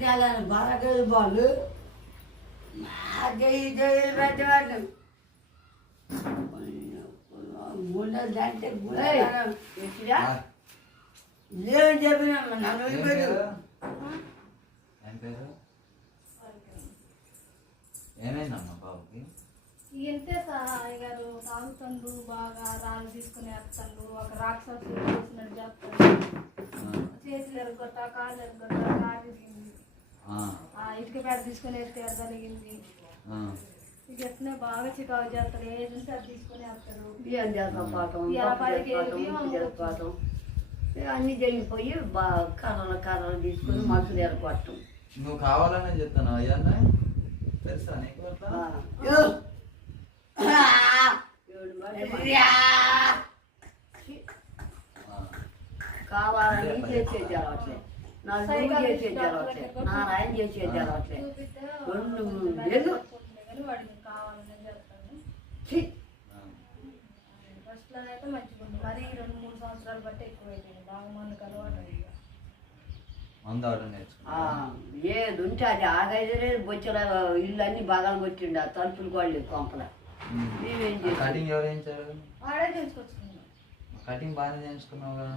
చాలా బాగా బాలు. జై జై పెట్టవాడు ఉండదంటే నన్ను. పేరు? ఏమైందమ్మా బాబుకి? ఇంతే సార్ గారు తాగుతుండు బాగా రాళ్ళు తీసుకుని వేస్తాడు ఒక రాక్షసుడు చూసినట్టు చేస్తాడు ఆ, చేతులు ఎరగొట్ట కాళ్ళు ఎరగొట్ట ఆ ఇటుక పేడ తీసుకుని వేస్తే జరిగింది ఆ. ఇక ఎట్నే బాగా చికాకు చేస్తాడు ఏది ఉంటే అది తీసుకుని వేస్తాడు బియ్యం చేసుకోవటం ఇలా పప్పు పైకి చేసుకోవటం బియ్యం ఉప్పు చేసుకోవటం ఇక అన్నీ జరిగిపోయి బా కర్రలు కర్రలు తీసుకుని మనుషులు ఎరగొట్టం నువ్వు కావాలని చెప్తాను అయ్యన్న తెలుసా నీకు అట్లా? ఆ, కావాలని చేసేది అలవాట్లే నా చూపిస్తే రెండు అయితే మంచిగా ఉంది. మరి రెండు మూడు సంవత్సరాలు బట్టి బాగా మందుకు అలవాటు అయ్యింది ఏది ఉంటే అది ఆగైతే బొచ్చుల ఇల్లు అన్ని బాగాలు కొట్టిండు ఆ తలుపులు కూడా కొంపల. మేమేం కటింగ్ ఎవరు చేయించారు? ఆడే కటింగ్ బాగానే చేయించుకున్నావు కదా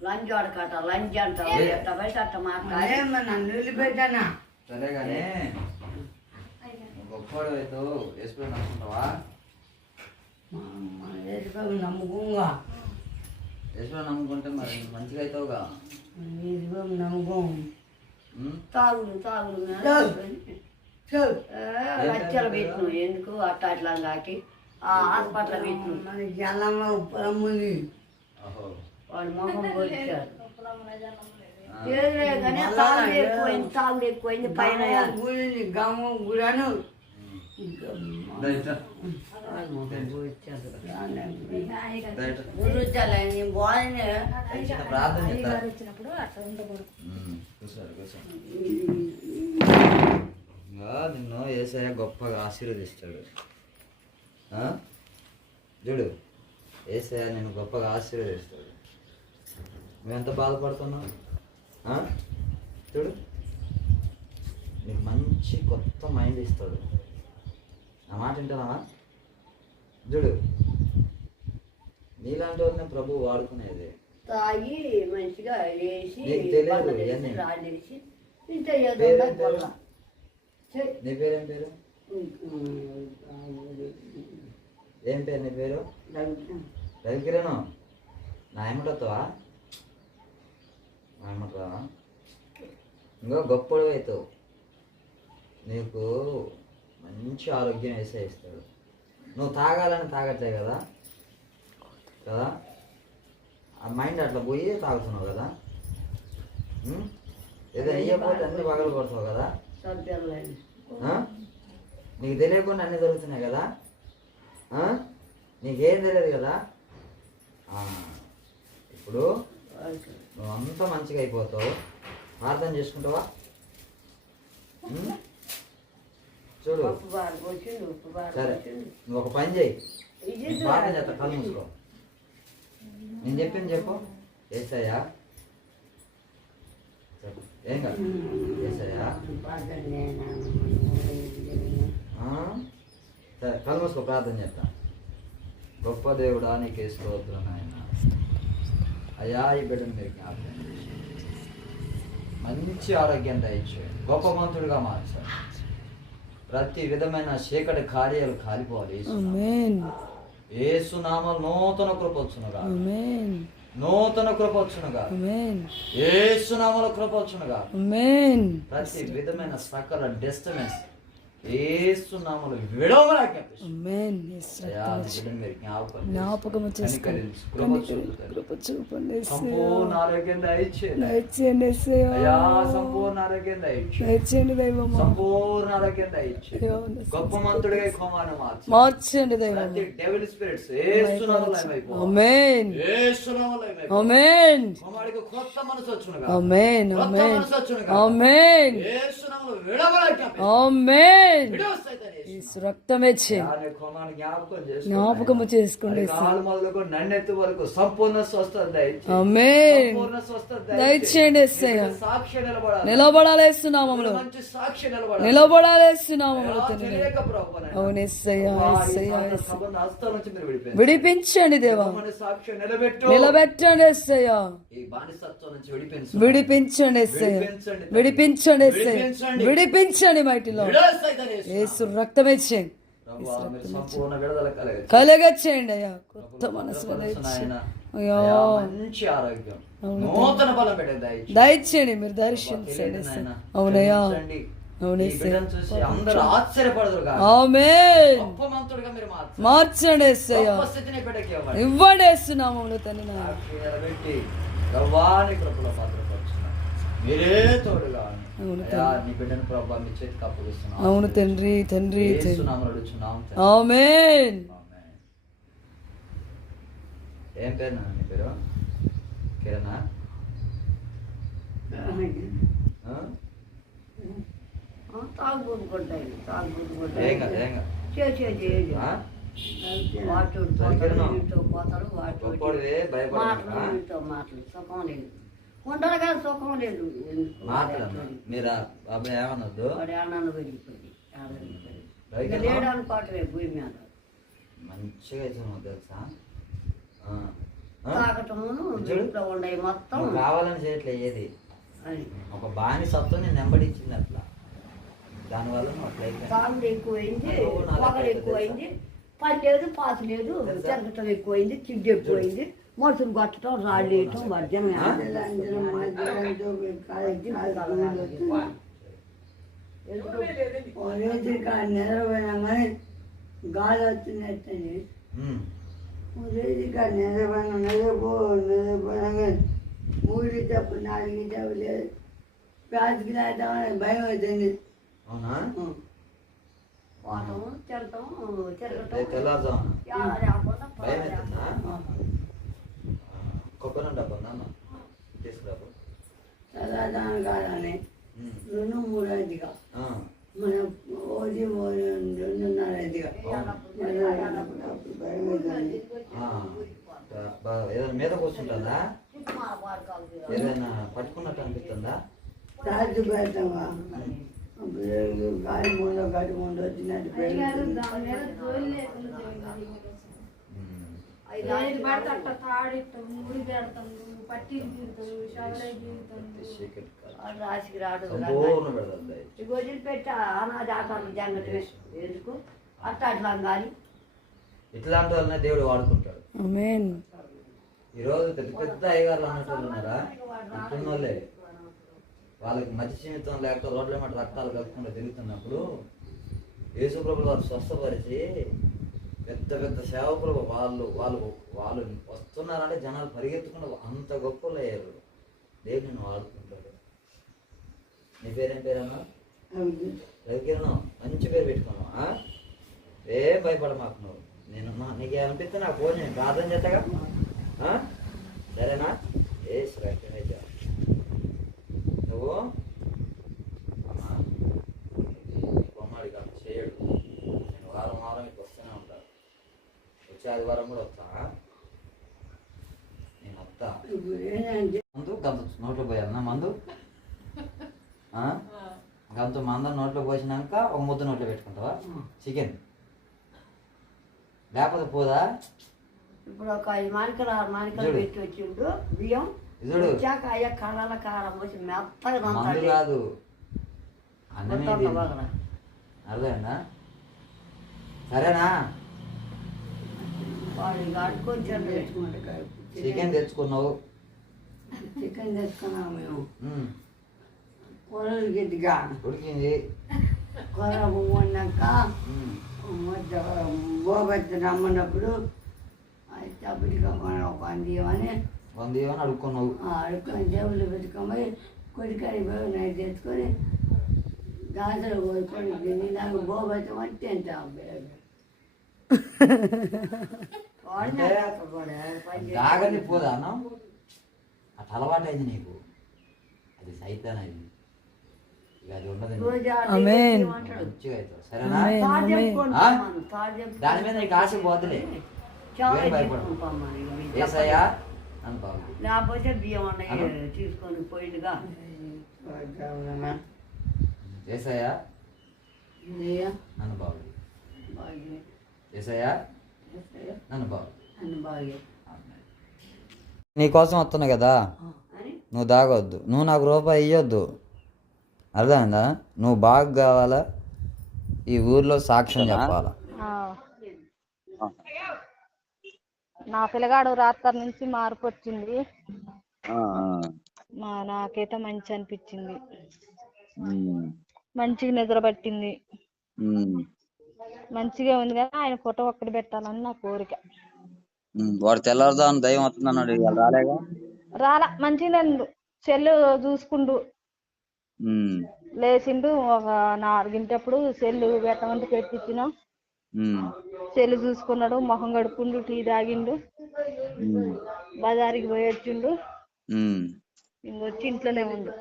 లంచ్ ఆడకాట లంచ్ అంట ఎట్ట బయట అట్ట మాట్లాడే. నన్ను వదిలిపెట్టానా సరే కానీ గొప్పవాడు అయితే వేసుకొని నచ్చుకుంటావా నమ్మకంగా. వేసుకొని నమ్ముకుంటే మరి మంచిగా అవుతావుగా. నమ్మకం. ఉమ్? తాగుడు తాగుడు లచ్చలు పెట్టిను ఎందుకు? అట్ట అట్లా కాకి ఆ హాస్పిటల్ పెట్టిను మనకి ఎల్లమ్మ ఉప్పరమ్ముని ఓహో వాడు మొహం ఎక్కువైంది తాగుడు ఎక్కువైంది పైన గుడి గమ్మ గుడను వచ్చినప్పుడు అట్లా ఉండకూడదు. నిన్ను ఏసయ్య గొప్పగా ఆశీర్వదిస్తాడు. ఆ? చూడు ఏసయ్య నేను గొప్పగా ఆశీర్వదిస్తాడు. నువ్వెంత బాధపడుతున్నావు? ఆ? చూడు. నీకు మంచి కొత్త మైండ్ ఇస్తాడు. నా మాట వింటున్నావా? చూడు. నీలాంటి వాళ్ళని ప్రభు వాడుకునేది. తాగి మంచిగా వేసి. నీ పేరేం పేరు? ఏం పేరు నీ పేరు? రవికిరణ్. నా ఏమంటావా? నా ఏమంటావా ఇంకో గొప్పడు అవుతావు. నీకు మంచి ఆరోగ్యం వేసే ఇస్తాడు. నువ్వు తాగాలని తాగట్లే కదా? కదా? ఆ మైండ్ అట్లా పోయి తాగుతున్నావు కదా? ఏదో అయ్యపోతే అన్ని పగలు కొడతావు కదా? నీకు తెలియకుండా అన్నీ జరుగుతున్నాయి కదా? నీకేం తెలియదు కదా. ఇప్పుడు నువ్వు అంతా మంచిగా అయిపోతావు. ప్రార్థన చేసుకుంటావా? చూడు. సరే. నువ్వు ఒక పని చేయి ప్రార్థన చేస్తా కళ్ళు మూసుకో. నేను చెప్పింది చెప్పు. ఏసయ్యా? చెప్పు. ఏం కాదు. ఏసయ్యా? సరే కళ్ళు మూసుకో ప్రార్థన చేస్తా గొప్ప దేవుడా నీకు స్తోత్రం నాయన. అయ్యా ఈ బిడ్డను మీరు జ్ఞాపకం చేసి మంచి ఆరోగ్యం దయచేయండి గొప్ప మంతుడిగా మార్చాలి ప్రతి విధమైన చీకటి కార్యాలు కాలిపోవాలి యేసు నామములో. యేసు నామం నూతన కృప వచ్చునుగా Amen. నూతన కృప వచ్చునుగా Amen. యేసు నామములో కృప వచ్చునుగా Amen. ప్రతి విధమైన సకల డిస్టర్బెన్స్ యేసు నామములో విడవమని ఆజ్ఞాపిస్తున్నాను. Amen. Yes, అయ్యా, నీ బిడ్డను మీరు జ్ఞాపకం చేసి జ్ఞాపకం చేసుకోండి కనికరించి కృప చూపుతారు. కృప చూపండి యేసయ్యా. సంపూర్ణ ఆరోగ్యం దయచేయండి. దయచేయండి యేసయ్యా. అయ్యా సంపూర్ణ ఆరోగ్యం దయచేయండి. దయచేయండి దైవమా. సంపూర్ణ ఆరోగ్యం దయచేయండి. అయ్యో, గొప్ప మంతుడిగా కుమారు మార్చి మార్చండి. ప్రతి డెవిల్ స్పిరిట్స్ కొత్త మనసు విడవమని ఆజ్ఞాపిస్తున్నాను. యేసు రక్తమే జ్ఞాపకము. చేసుకోండి నన్నెత్తి వరకు సంపూర్ణ స్వస్థత సంపూర్ణ స్వస్థత దయచేయండి. సాక్షి నిలబడాలి. నిలబడాలేస్తున్నామములు మంచి సాక్షి నిలబడాలి. నిలబడాలేస్తున్నామములు. అవును విడిపించండి. దేవా. మన సాక్షి నిలబెట్టు. నిలబెట్టండి ఎస్సయ్య విడిపించండి. ఎస్సయ్య విడిపించండి. విడిపించండి ఎస్సయ్య విడిపించండి. విడిపించండి మైటిలో యేసు. రక్తమే చేయండి ప్రభువా, మీరు సంపూర్ణ విడుదల కలగ కలగ చేయండి అయ్యా కొత్త. అయ్యా. మంచి ఆరోగ్యం. నూతన బలం. దయచేయండి మీరు దర్శించండి. అవునయ్యా. మార్చండి. మార్చండి ఎస్సయ్య గొప్ప స్థితిని బిడ్డకి ఇవ్వండి. ఇవ్వండి వేస్తున్నామములు తండ్రి నా సాక్షి నిలబెట్టి గర్వాన్ని కృపలో పాత్రపరుచున్నాను మీరే తోడుగా. అవును తండ్రి తండ్రి. ఆమేన్. ఆమేన్. ఏం పేరు నీ పేరు? కిరణా ఆ? తాగుబోతు కొట్టాయి తాగుబోతు ఏం కాదు ఏం కాదు. చేసేది ఆ? వాటు పోతారు వీటితో పోతారు వాటు గొప్పోడివే, భయపడకు, మాటలు ఆ? వీటితో మాటలు సుఖం లేదు. కానీ సుఖం లేదు. మీరు ఆ అబ్బాయి ఏమనొద్దు? వాడు ఏమన్నా వెళ్ళిపోయింది ఏమన్నా వెళ్ళిపోయింది. పైకి ఇక వెళ్దాం. లేడు అనుకోవటమే భూమి మీద. మంచిగా తెలుసా? తాగటమును. ఇంట్లో ఉండే మొత్తం. కావాలని చేయట్లే ఏది? ఒక బాని సత్వం నేను నెంబడించింది అట్లా. దానివల్ల. తాగుడు ఎక్కువైంది పొగలు ఎక్కువైంది పని లేదు పాత లేదు? తిరగటం ఎక్కువైంది తిండి ఎక్కువైంది. మనుషులు కొట్టడం రాళ్ళు వేయటం వర్జనం నిలబడినామని గాలి వచ్చినట్టని ఉమ్. రేజిగా నిలబడిన నిలబో నిలబడగా మూడు తప్పు నాలుగు తప్పు లేదు ప్యాస్కి రాద్దామని భయం అవుతుంది పోవటం తిరగటం తిరగటం కొబ్బరి డబ్బా నాన్న తీసుకురాబు చదవదాని కాదని. రెండు మూడు అదిగా ఆ. మన ఓది రెండున్నర బా- ఏదైనా మీద కూర్చుంటుందా. ఏదైనా పట్టుకున్నట్టు అనిపిస్తుందా? రాజు పెడతావా గాలి ముందు గడి ముందు వచ్చినట్టు ఐదు ఏది పడితే అట్ట తాడిస్తాం ముడి పెడతాం పట్టీలు గీరుతాం షవలై గీరుతాం చీకటి కాదు. వాడు రాసికి రాడు సంపూర్ణ పెడతాయి ఇక వదిలిపెట్టి అనాథ ఆటలు జంగటమే ఎందుకు? అట్ట అట్లా కానీ. ఇట్లాంటి వాళ్ళనే దేవుడు వాడుకుంటాడు. ఆమేన్ ఈరోజు పెద్ద పెద్ద అయ్యగారులు అన్నట్టు వాళ్ళు ఉన్నారా? వాళ్ళే. వాళ్ళకి మధ్య జీవితం లేక రోడ్ల మాట రక్తాలు కలుపుకుంటూ తిరుగుతున్నప్పుడు యేసుప్రభులు వారు స్వస్థపరిచి పెద్ద పెద్ద సేవకులు వాళ్ళు వాళ్ళు వాళ్ళు వస్తున్నారంటే జనాలు పరిగెత్తుకుంటూ అంత గొప్పలు అయ్యారు దేవుడు నిన్ను వాడుకుంటాడు నీ పేరేం పేరన్నా రవికిరణం. మంచి పేరు పెట్టుకున్నావు? ఏం భయపడ మాకు నువ్వు? నేను నీకు ఏమనిపిస్తే నాకు ఫోన్ నేను ప్రార్థన చేస్తాగా? సరేనా? ఏ శ్రేష్ఠమైతే నువ్వు అమ్మా, ఈ బొమ్మడి కాదు చేయడు నేను వారం వారం ఇటు వస్తూనే ఉంటాను వచ్చే ఆదివారం కూడా వస్తా. నేను వస్తా. మందు గంత నోట్లో పోయాలన్నా మందు? గంత మంద నోట్లో పోసినాక ఒక ముద్ద నోట్లో పెట్టుకుంటావా? చికెన్. లేకపోతే పోదా? ఇప్పుడు ఒక ఐదు మానికలు ఆరు మానికలు. పెట్టి వచ్చిండు. బియ్యం. వచ్చాక అయ్యా కళ్ళ కారం పోసి మెత్తగా. కాదు. అర్థమైందా? సరేనా వాడు ఇక అడుక్కొని తినలేదు. తెచ్చుకుంటే చికెన్ తెచ్చుకున్నావు. చికెన్ తెచ్చుకున్నాము మేము. కూరలు గిద్దిగా ఉడికింది. కూర వండాక ఉమ్, బోబెత్త రమ్మన్నప్పుడు మనం ఒక అందియమని వంద ఏమని అడుక్కున్నావు. అడుక్కొని జేబులు పెట్టుకొని కొడికాయ పోయి నైట్ తెచ్చుకొని గాజులు తిని నాకు తింటాం వాడిని అంటే చేసి- దాగని పోదా అన్నం అట్లా అలవాటైంది నీకు? అది సైతాన్ అది ఇక ఉండదు? మంచిగా సరేనా. దాని మీద నీకు ఆశ పోతులే. ఏసయ్యా లేకపోతే బియ్యం తీసుకొని ఏసయ్యా నన్ను బాబు. ఏసయ్యా నన్ను బాగా. నీకోసం వస్తున్నా కదా. అని నువ్వు దాగొద్దు. నువ్వు నాకు రూపాయి ఇవ్వద్దు అర్థమైందా? నువ్వు బాగా కావాలా? ఈ ఊర్లో సాక్ష్యం చెప్పాలా? నా పిల్లగాడు రాత్రి నుంచి మార్పు వచ్చింది. నాకైతే మంచి అనిపించింది. మంచిగా నిద్ర పట్టింది మంచిగా ఉంది కదా ఆయన ఫోటో ఒక్కటి పెట్టాలని నా కోరిక. వాడు తెల్లారుదాం దయం వస్తుంది అన్నాడు రాలేగా? రాలా మంచిగా సెల్లు చూసుకుండు. లేచిండు ఒక నాలుగింటప్పుడు సెల్లు పెట్టమంటే పెట్టించిన సెల్ చూసుకున్నాడు మొహం కడుక్కుండు టీ తాగిండు. బజారికి పోయి వచ్చిండు. ఇంకొచ్చి ఇంట్లోనే ఉండు.